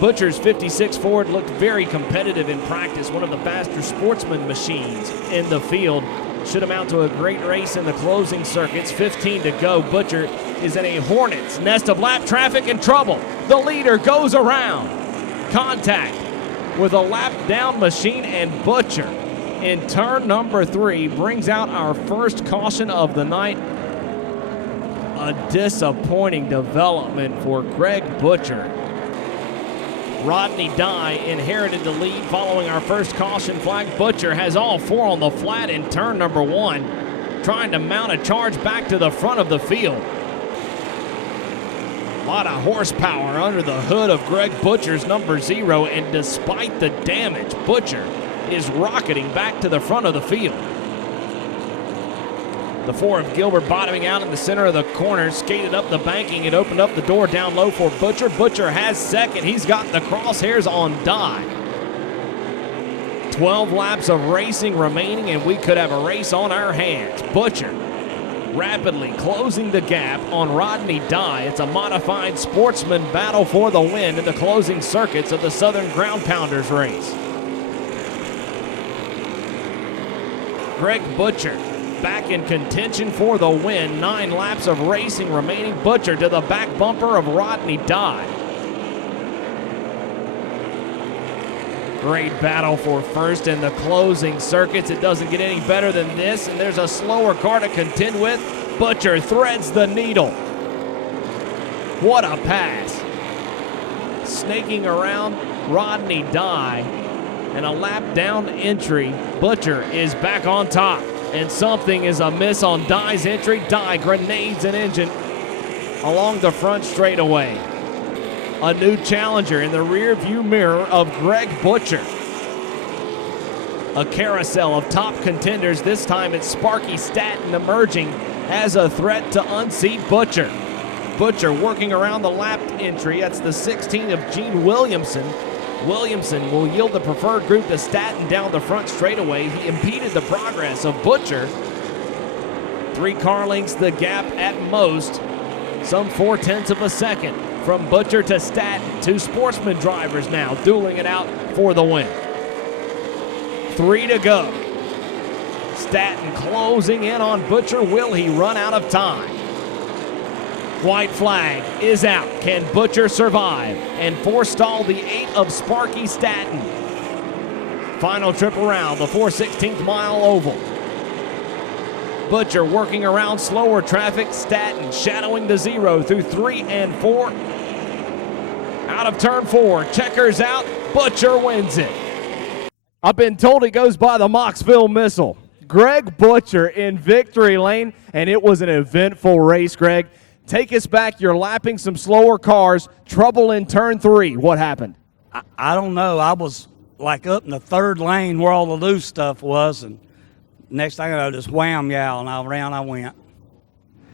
Butcher's 56 Ford looked very competitive in practice, one of the faster Sportsman machines in the field. Should amount to a great race in the closing circuits. 15 to go. Butcher is in a hornet's nest of lap traffic and trouble. The leader goes around. Contact with a lap down machine, and Butcher in turn number 3 brings out our first caution of the night. A disappointing development for Greg Butcher. Rodney Dye inherited the lead following our first caution flag. Butcher has all 4 on the flat in turn number 1, trying to mount a charge back to the front of the field. A lot of horsepower under the hood of Greg Butcher's number 0, and despite the damage, Butcher is rocketing back to the front of the field. The 4 of Gilbert bottoming out in the center of the corner, skated up the banking and opened up the door down low for Butcher. Butcher has second. He's got the crosshairs on Dye. 12 laps of racing remaining, and we could have a race on our hands. Butcher rapidly closing the gap on Rodney Dye. It's a modified Sportsman battle for the win in the closing circuits of the Southern Ground Pounders race. Greg Butcher back in contention for the win. 9 laps of racing remaining. Butcher to the back bumper of Rodney Dye. Great battle for first in the closing circuits. It doesn't get any better than this, and there's a slower car to contend with. Butcher threads the needle. What a pass. Snaking around Rodney Dye, and a lap down entry. Butcher is back on top. And something is amiss on Dye's entry. Dye grenades an engine along the front straightaway. A new challenger in the rear view mirror of Greg Butcher. A carousel of top contenders. This time it's Sparky Staton emerging as a threat to unseat Butcher. Butcher working around the lap entry. That's the 16 of Gene Williamson. Williamson will yield the preferred group to Staton down the front straightaway. He impeded the progress of Butcher. 3 car lengths the gap at most. Some 0.4 of a second from Butcher to Staton. 2 Sportsman drivers now dueling it out for the win. 3 to go. Staton closing in on Butcher. Will he run out of time? White flag is out. Can Butcher survive and forestall the 8 of Sparky Staton? Final trip around the 4/16 mile oval. Butcher working around slower traffic. Staton shadowing the 0 through 3 and 4. Out of turn 4, checkers out. Butcher wins it. I've been told he goes by the Moxville Missile. Greg Butcher in victory lane, and it was an eventful race, Greg. Take us back. You're lapping some slower cars. Trouble in turn 3. What happened? I don't know. I was like up in the 3rd lane where all the loose stuff was, and next thing I know, just wham, yow, and around I went.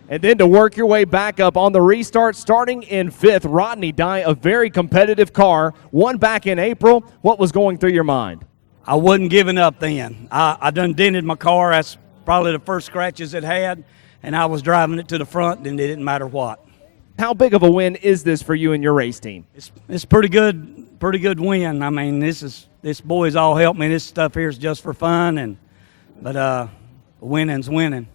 And then to work your way back up on the restart, starting in 5th, Rodney Dye, a very competitive car, won back in April. What was going through your mind? I wasn't giving up then. I done dented my car. That's probably the first scratches it had. And I was driving it to the front, and it didn't matter what. How big of a win is this for you and your race team? It's pretty good win. I mean, this boys all helped me. This stuff here is just for fun, but winning's winning.